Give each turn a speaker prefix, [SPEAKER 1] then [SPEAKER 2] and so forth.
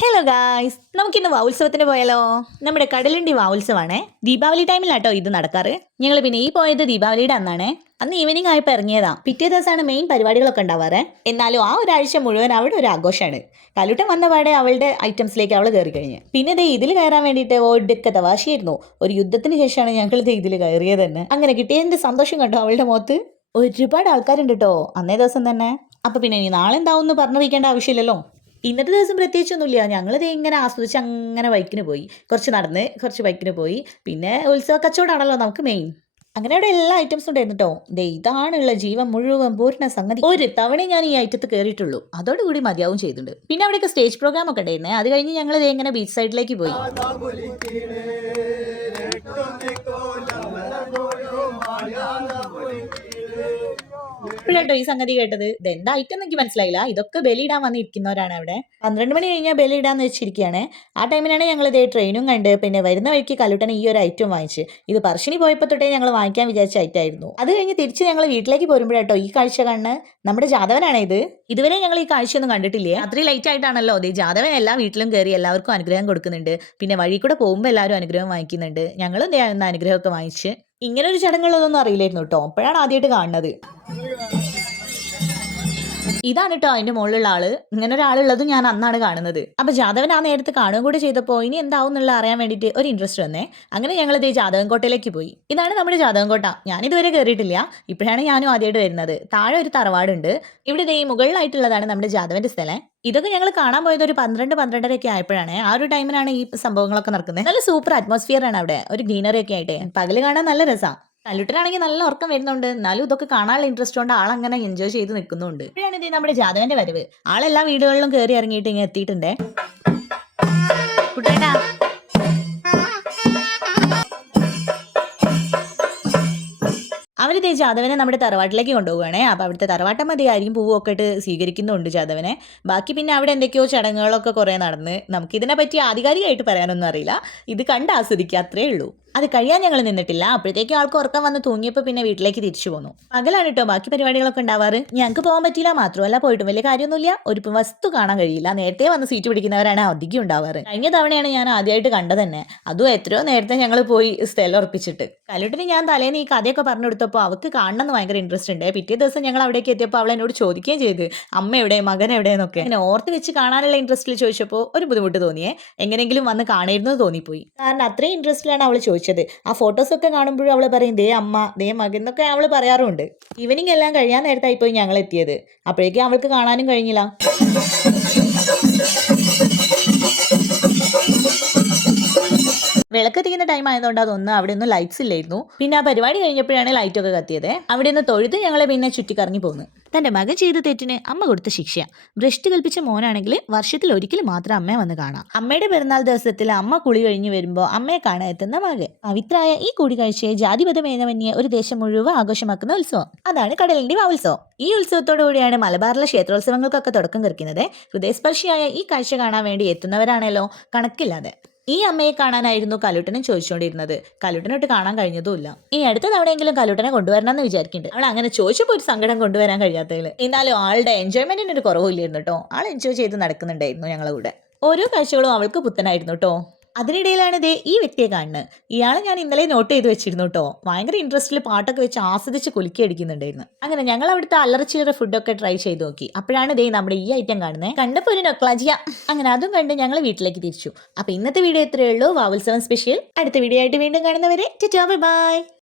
[SPEAKER 1] Hello guys നമുക്കിന്ന് വാവുത്സവത്തിന് പോയാലോ? നമ്മുടെ കടലുണ്ടി വാത്സവമാണേ ദീപാവലി ടൈമിലാട്ടോ ഇത് നടക്കാറ്. ഞങ്ങൾ പിന്നെ ഈ പോയത് ദീപാവലിയുടെ അന്നാണ്. അന്ന് ഈവനിങ് ആയപ്പോൾ ഇറങ്ങിയതാ. പിറ്റേ ദിവസമാണ് മെയിൻ പരിപാടികളൊക്കെ ഉണ്ടാവാറ്. എന്നാലും ആ ഒരാഴ്ച മുഴുവൻ അവിടെ ഒരു ആഘോഷമാണ് കലൂട്ടം വന്ന പാടെ അവളുടെ ഐറ്റംസിലേക്ക് അവൾ കയറി കഴിഞ്ഞ്. പിന്നെ ദേ ഇതിൽ കയറാൻ വേണ്ടിയിട്ട് ഒടുക്കത്തെ വാശിയായിരുന്നു ഒരു യുദ്ധത്തിന് ശേഷമാണ് ഞങ്ങൾ ദേ ഇതിൽ കയറിയത് തന്നെ. അങ്ങനെ കിട്ടിയതിന്റെ സന്തോഷം കണ്ടോ അവളുടെ മുഖത്ത്? ഒരുപാട് ആൾക്കാരുണ്ട് കേട്ടോ അന്നേ ദിവസം തന്നെ. അപ്പോൾ പിന്നെ ഇനി നാളെ എന്താവും എന്ന് പറഞ്ഞിരിക്കേണ്ട ആവശ്യമില്ലല്ലോ. ഇന്നത്തെ ദിവസം പ്രത്യേകിച്ചൊന്നുമില്ല. ഞങ്ങൾ ദേ ഇങ്ങനെ ആസ്വദിച്ച് അങ്ങനെ ബൈക്കിന് പോയി. കുറച്ച് നടന്ന് കുറച്ച് ബൈക്കിന് പോയി. പിന്നെ ഉത്സവ കച്ചവടമാണല്ലോ നമുക്ക് മെയിൻ അങ്ങനെ അവിടെ എല്ലാ ഐറ്റംസും ഉണ്ടായിരുന്നു കേട്ടോ ദേ ഇതാണുള്ള ജീവൻ മുഴുവൻ പൂർണ സംഗതി. ഒരു തവണ ഞാൻ ഈ ഐറ്റത്ത് കയറിയിട്ടുള്ളൂ. അതോടുകൂടി മതിയാവും ചെയ്തിട്ടുണ്ട്. പിന്നെ അവിടെയൊക്കെ സ്റ്റേജ് പ്രോഗ്രാം ഒക്കെ ഉണ്ടായിരുന്നേ. അത് കഴിഞ്ഞ് ഞങ്ങൾ ദേ ഇങ്ങനെ ബീച്ച് സൈഡിലേക്ക് പോയി. ഇപ്പോഴാട്ടോ ഈ സംഗതി കേട്ടത്. ഇതെന്താ ഐറ്റം എനിക്ക് മനസ്സിലായില്ല. ഇതൊക്കെ ബലിയിടാൻ വന്നിരിക്കുന്നവരാണ് അവിടെ. പന്ത്രണ്ട് മണി കഴിഞ്ഞാൽ ബലിയിടാന്ന് വെച്ചിരിക്കുകയാണ് ആ ടൈമിലാണ് ഞങ്ങൾ ഇതേ ട്രെയിനും കണ്ട് പിന്നെ വരുന്ന വഴിക്ക് കല്ലുട്ടൻ ഈ ഒരു ഐറ്റം വാങ്ങിച്ച്. ഇത് പറശ്ശിനി പോയപ്പോൾ തൊട്ടേ ഞങ്ങൾ വാങ്ങിക്കാൻ വിചാരിച്ച ഐറ്റം ആയിരുന്നു. അത് കഴിഞ്ഞ് തിരിച്ച് ഞങ്ങൾ വീട്ടിലേക്ക് പോരുമ്പോഴാട്ടോ ഈ കാഴ്ച കണ്ണ് നമ്മുടെ ജാതവനാണ് ഇത്. ഇതുവരെ ഞങ്ങൾ ഈ കാഴ്ചയൊന്നും കണ്ടിട്ടില്ലേ? അത്രയും ലൈറ്റ് ആയിട്ടാണല്ലോ. അതെ ജാതവൻ എല്ലാ വീട്ടിലും കയറി എല്ലാവർക്കും അനുഗ്രഹം കൊടുക്കുന്നുണ്ട്. പിന്നെ വഴി കൂടെ പോകുമ്പോൾ എല്ലാവരും അനുഗ്രഹം വാങ്ങിക്കുന്നുണ്ട്. ഞങ്ങളും അനുഗ്രഹമൊക്കെ വാങ്ങിച്ച്. ഇങ്ങനെ ഒരു ചടങ്ങുകളൊന്നും അറിയില്ലായിരുന്നു കേട്ടോ. അപ്പോഴാണ് ആദ്യമായിട്ട് കാണുന്നത്. ഇതാണ് കേട്ടോ അതിന്റെ മുകളിലുള്ള ആൾ. ഇങ്ങനെ ഒരാളുള്ളത് ഞാൻ അന്നാണ് കാണുന്നത്. അപ്പൊ ജാദവൻ ആ നേരത്തെ കാണുകയും കൂടി ചെയ്തപ്പോൾ ഇനി എന്താവും എന്നുള്ള അറിയാൻ വേണ്ടിയിട്ട് ഒരു ഇൻട്രസ്റ്റ് വന്നേ. അങ്ങനെ ഞങ്ങൾ ഇത് ജാതകംകോട്ടയിലേക്ക് പോയി. ഇതാണ് നമ്മുടെ ജാതകംകോട്ട ഞാൻ ഇതുവരെ കയറിയിട്ടില്ല ഇപ്പോഴാണ് ഞാനും ആദ്യമായിട്ട് വരുന്നത്. താഴെ ഒരു തറവാടുണ്ട്. ഇവിടെ ഇതേ മുകളിലായിട്ടുള്ളതാണ് നമ്മുടെ ജാദവന്റെ സ്ഥലം. ഇതൊക്കെ ഞങ്ങൾ കാണാൻ പോയത് ഒരു പന്ത്രണ്ട് പന്ത്രണ്ടര ഒക്കെ ആയപ്പോഴാണ്. ആ ഒരു ടൈമിലാണ് ഈ സംഭവങ്ങളൊക്കെ നടക്കുന്നത്. നല്ല സൂപ്പർ അറ്റ്മോസ്ഫിയർ ആണ് അവിടെ. ഒരു ഗ്രീനറി ഒക്കെ ആയിട്ട്. പകൽ കാണാൻ നല്ല രസമാണ് കല്ലുട്ടനാണെങ്കിൽ നല്ല ഉറക്കം വരുന്നുണ്ട്. എന്നാലും ഇതൊക്കെ കാണാനുള്ള ഇൻട്രസ്റ്റ് കൊണ്ട് ആളങ്ങനെ എൻജോയ് ചെയ്ത് നിൽക്കുന്നുണ്ട്. ഇപ്പോഴാണ് ഇത് നമ്മുടെ ജാദവന്റെ വരവ്. ആളെല്ലാ വീടുകളിലും കയറി ഇറങ്ങിയിട്ട് ഇങ്ങനെ എത്തിയിട്ടുണ്ടേ. കുട്ടേട്ടാ. അവരിതേ ജാദവനെ നമ്മുടെ തറവാട്ടിലേക്ക് കൊണ്ടുപോവുകയാണേ. അപ്പോൾ അവിടുത്തെ തറവാട്ടമ്മതി അരിയും ആയിരിക്കും ഒക്കെ ഇട്ട് സ്വീകരിക്കുന്നുണ്ട് ജാതവനെ ബാക്കി പിന്നെ അവിടെ എന്തൊക്കെയോ ചടങ്ങുകളൊക്കെ കുറേ നടന്ന്. നമുക്ക് ഇതിനെ പറ്റി ആധികാരികമായിട്ട് പറയാനൊന്നും അറിയില്ല. ഇത് കണ്ട് ആസ്വദിക്കുക അത്രേ ഉള്ളൂ. അത് കഴിയാൻ ഞങ്ങൾ നിന്നിട്ടില്ല. അപ്പോഴത്തേക്കും ആൾക്ക് ഉറക്കം വന്ന് തൂങ്ങിയപ്പോൾ പിന്നെ വീട്ടിലേക്ക് തിരിച്ചു പോന്നു. പകലാണ് കേട്ടോ ബാക്കി പരിപാടികളൊക്കെ ഉണ്ടാവാറ്. ഞങ്ങൾക്ക് പോകാൻ പറ്റിയില്ല. മാത്രമല്ല പോയിട്ടും വലിയ കാര്യമൊന്നുമില്ല. ഒരു വസ്തു കാണാൻ കഴിയില്ല. നേരത്തെ വന്ന് സീറ്റ് പിടിക്കുന്നവരാണ് അധികം ഉണ്ടാവാറ്. കഴിഞ്ഞ തവണയാണ് ഞാൻ ആദ്യമായിട്ട് കണ്ടത് തന്നെ. അതും എത്രയോ നേരത്തെ ഞങ്ങൾ പോയി സ്ഥലം ഉറപ്പിച്ചിട്ട്. കല്ലുട്ടിന് ഞാൻ തലേന്ന് ഈ കഥയൊക്കെ പറഞ്ഞു കൊടുത്തപ്പോൾ അവൾക്ക് കാണണമെന്ന് ഭയങ്കര ഇൻട്രസ്റ്റ് ഉണ്ട്. പിറ്റേ ദിവസം ഞങ്ങൾ അവിടേക്ക് എത്തിയപ്പോൾ അവൾ എന്നോട് ചോദിക്കുകയും ചെയ്ത്. അമ്മ എവിടെ? മകൻ എവിടെ? എന്നൊക്കെ. അങ്ങനെ ഓർത്ത് വെച്ച് കാണാനുള്ള ഇൻട്രസ്റ്റിൽ ചോദിച്ചപ്പോൾ ഒരു ബുദ്ധിമുട്ട് തോന്നിയേ. എങ്ങനെയെങ്കിലും വന്ന് കാണരുന്നു തോന്നിപ്പോയി. കാരണം അത്രയും ഇൻട്രസ്റ്റിലാണ് അവൾ ചോദിച്ചത്. ആ ഫോട്ടോസൊക്കെ കാണുമ്പോഴും അവൾ പറയും ദേ അമ്മ ദേ മകൻ എന്നൊക്കെ അവൾ പറയാറുണ്ട്. ഈവനിങ് എല്ലാം കഴിയാൻ നേരത്തായി പോയി ഞങ്ങൾ എത്തിയത് അപ്പോഴേക്കും അവൾക്ക് കാണാനും കഴിഞ്ഞില്ല. വിളക്കെത്തിക്കുന്ന ടൈം ആയതുകൊണ്ട് അതൊന്നും അവിടെ ഒന്നും ലൈറ്റ്സ് ഇല്ലായിരുന്നു. പിന്നെ ആ പരിപാടി കഴിഞ്ഞപ്പോഴാണ് ലൈറ്റ് ഒക്കെ കത്തിയത്. അവിടെ നിന്ന് തൊഴുത് ഞങ്ങളെ പിന്നെ ചുറ്റിക്കറങ്ങി പോന്നു. തന്റെ മകൻ ചെയ്ത തെറ്റിന് അമ്മ കൊടുത്ത ശിക്ഷ. ഭ്രഷ്ട് കൽപ്പിച്ച മോനാണെങ്കിൽ വർഷത്തിൽ ഒരിക്കൽ മാത്രം അമ്മയെ വന്ന് കാണാം. അമ്മയുടെ പിറന്നാൾ ദിവസത്തിൽ അമ്മ കുളി കഴിഞ്ഞു വരുമ്പോൾ അമ്മയെ കാണാൻ എത്തുന്ന മകൻ. പവിത്രായ ഈ കൂടിക്കാഴ്ചയെ ജാതിപഥമേനമന്യെ ഒരു ദേശം മുഴുവൻ ആഘോഷമാക്കുന്ന ഉത്സവം. അതാണ് കടലിന്റെ ഉത്സവം. ഈ ഉത്സവത്തോടു കൂടിയാണ് മലബാറിലെ ക്ഷേത്രോത്സവങ്ങൾക്കൊക്കെ തുടക്കം കുറിക്കുന്നത്. ഹൃദയസ്പർശിയായ ഈ കാഴ്ച കാണാൻ വേണ്ടി എത്തുന്നവരാണല്ലോ കണക്കില്ലാതെ. ഈ അമ്മയെ കാണാനായിരുന്നു കലൂട്ടനും ചോദിച്ചുകൊണ്ടിരുന്നത്. കലൂട്ടനോട്ട് കാണാൻ കഴിഞ്ഞതുമില്ല. ഈ അടുത്ത തവണയെങ്കിലും കലൂട്ടനെ കൊണ്ടുവരണമെന്ന് വിചാരിക്കുന്നുണ്ട്. അവൾ അങ്ങനെ ചോദിച്ചപ്പോൾ ഒരു സങ്കടം കൊണ്ടുവരാൻ കഴിയാത്തതിൽ എന്നാലും ആളുടെ എൻജോയ്മെന്റിന് ഒരു കുറവില്ലായിരുന്നു കേട്ടോ. ആൾ എൻജോയ് ചെയ്ത് നടക്കുന്നുണ്ടായിരുന്നു ഞങ്ങളുടെ കൂടെ. ഓരോ കാഴ്ചകളും അവൾക്ക് പുത്തനായിരുന്നു കേട്ടോ. അതിനിടയിലാണ് ദേ ഈ വ്യക്തിയെ കാണുന്നത്. ഇയാളെ ഞാൻ ഇന്നലെ നോട്ട് ചെയ്ത് വെച്ചിരുന്നു കേട്ടോ ഭയങ്കര ഇൻട്രസ്റ്റിൽ പാട്ടൊക്കെ വെച്ച് ആസ്വദിച്ച് കുലുക്കി അടിക്കുന്നുണ്ടായിരുന്നു. അങ്ങനെ ഞങ്ങൾ അവിടുത്തെ അല്ലറച്ചിലറ ഫുഡൊക്കെ ട്രൈ ചെയ്ത് നോക്കി. അപ്പോഴാണ് ദേ നമ്മുടെ ഈ ഐറ്റം കാണുന്നത്. കണ്ടപ്പോൾ ഒരു നൊക്ലാജിയ. അങ്ങനെ അതും കണ്ട് ഞങ്ങൾ വീട്ടിലേക്ക് തിരിച്ചു. അപ്പൊ ഇന്നത്തെ വീഡിയോ ഇത്രയേ ഉള്ളൂ. വാവുത്സവം സ്പെഷ്യൽ അടുത്ത വീഡിയോ ആയിട്ട് വീണ്ടും കാണുന്നവരെ. ബൈ